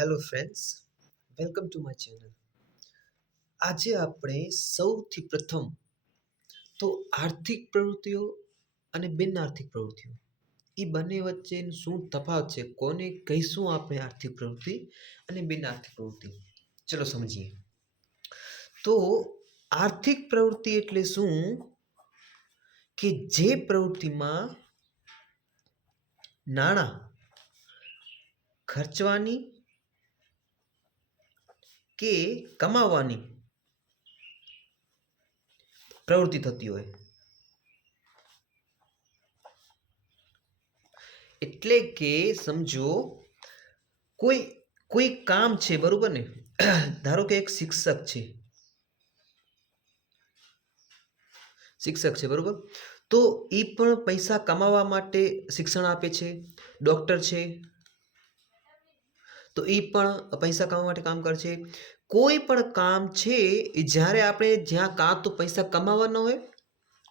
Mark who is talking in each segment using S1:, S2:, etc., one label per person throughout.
S1: Hello friends welcome to my channel આજે આપણે સૌથી પ્રથમ તો આર્થિક પ્રવૃત્તિઓ અને બિન આર્થિક પ્રવૃત્તિઓ. એ બંને વચ્ચે શું તફાવત છે, કોને કહીશું આપણે આર્થિક પ્રવૃત્તિ અને બિન આર્થિક પ્રવૃત્તિ? ચલો સમજીએ. તો આર્થિક પ્રવૃત્તિ એટલે શું? કે જે પ્રવૃત્તિમાં નાણાં ખર્ચવાની કે કમાવાની પ્રવૃત્તિ થતી હોય. એટલે કે સમજો, કોઈ કોઈ કામ છે, બરોબર ને? ધારો કે એક શિક્ષક છે. શિક્ષક છે, બરોબર? તો એ પણ પૈસા કમાવા માટે શિક્ષણ આપે છે, ડૉક્ટર છે તો એ પણ પૈસા કમાવા માટે કામ કરે છે. કોઈ પણ કામ છે, એ જ્યારે આપણે જ્યાં કાં તો પૈસા કમાવાના હોય,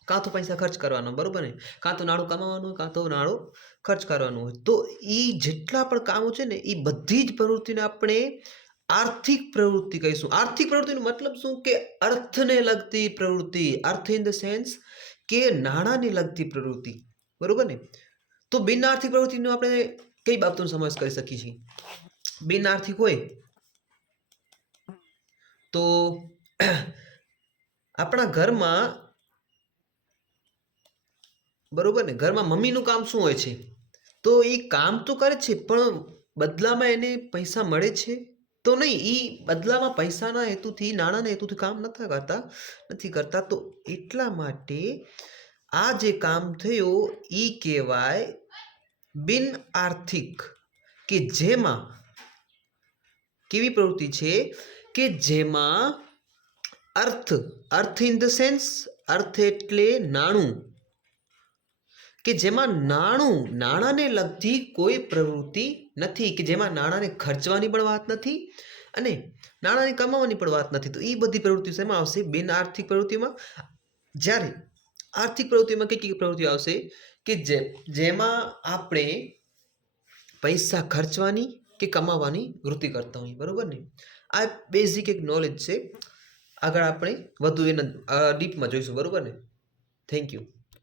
S1: કાં તો પૈસા ખર્ચ કરવાનો, બરાબર ને? કાં તો નાણું કમાવાનું હોય, કાં તો નાણું ખર્ચ કરવાનું હોય. તો એ જેટલા પણ કામો છે ને એ બધી જ પ્રવૃત્તિને આપણે આર્થિક પ્રવૃત્તિ કહીશું. આર્થિક પ્રવૃત્તિનો મતલબ શું? કે અર્થને લગતી પ્રવૃત્તિ. અર્થ ઇન ધ સેન્સ કે નાણાંને લગતી પ્રવૃત્તિ. બરાબર ને? તો બિન આર્થિક પ્રવૃત્તિનો આપણે કઈ બાબતોનો સમાવેશ કરી શકીએ છીએ? બિન આર્થિક હોય, તો આપણા ઘરમાં, બરોબર ને? ઘરમાં મમ્મીનું કામ શું હોય છે? તો એ કામ તો કરે છે, પણ બદલામાં એને પૈસા મળે છે? તો નહીં એ બદલામાં પૈસાના હેતુથી, નાણાંના હેતુથી કામ નથી કરતા નથી કરતા. તો એટલા માટે આ જે કામ થયો એ કહેવાય બિન આર્થિક કે જેમાં કેવી પ્રવૃત્તિ છે કે જેમાં અર્થ અર્થ ઇન ધ સેન્સ અર્થ એટલે નાણું. કે જેમાં નાણું, નાણાંને લગતી કોઈ પ્રવૃત્તિ નથી, કે જેમાં નાણાંને ખર્ચવાની પણ વાત નથી અને નાણાંને કમાવાની પણ વાત નથી. તો એ બધી પ્રવૃત્તિઓ શેમાં આવશે? બિન આર્થિક પ્રવૃત્તિમાં જ્યારે આર્થિક પ્રવૃત્તિમાં કઈ કઈ પ્રવૃત્તિઓ આવશે? કે જે, જેમાં આપણે પૈસા ખર્ચવાની કે કમાવાની વૃત્તિ કરતા હોઈએ, બરાબર ને? આ બેઝિક એક નોલેજ છે. આગળ આપણે વધુ એના ડીપમાં જોઈશું, બરાબર ને? Thank you